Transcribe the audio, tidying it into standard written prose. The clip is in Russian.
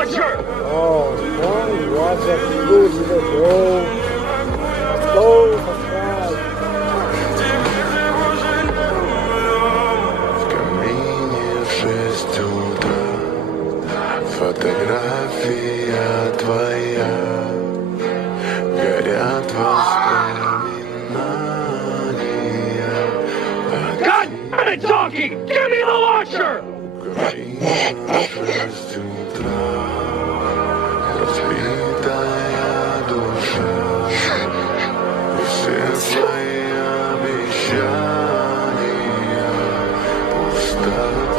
launcher! Oh, don't watch a food either, bro. Let's go, subscribe. В камине в 6 утра фотография твоя. Горят воспоминания. God damn it, donkey! Give me the launcher! В камине в 6 утра разбитая душа. И все твои обещания пустая.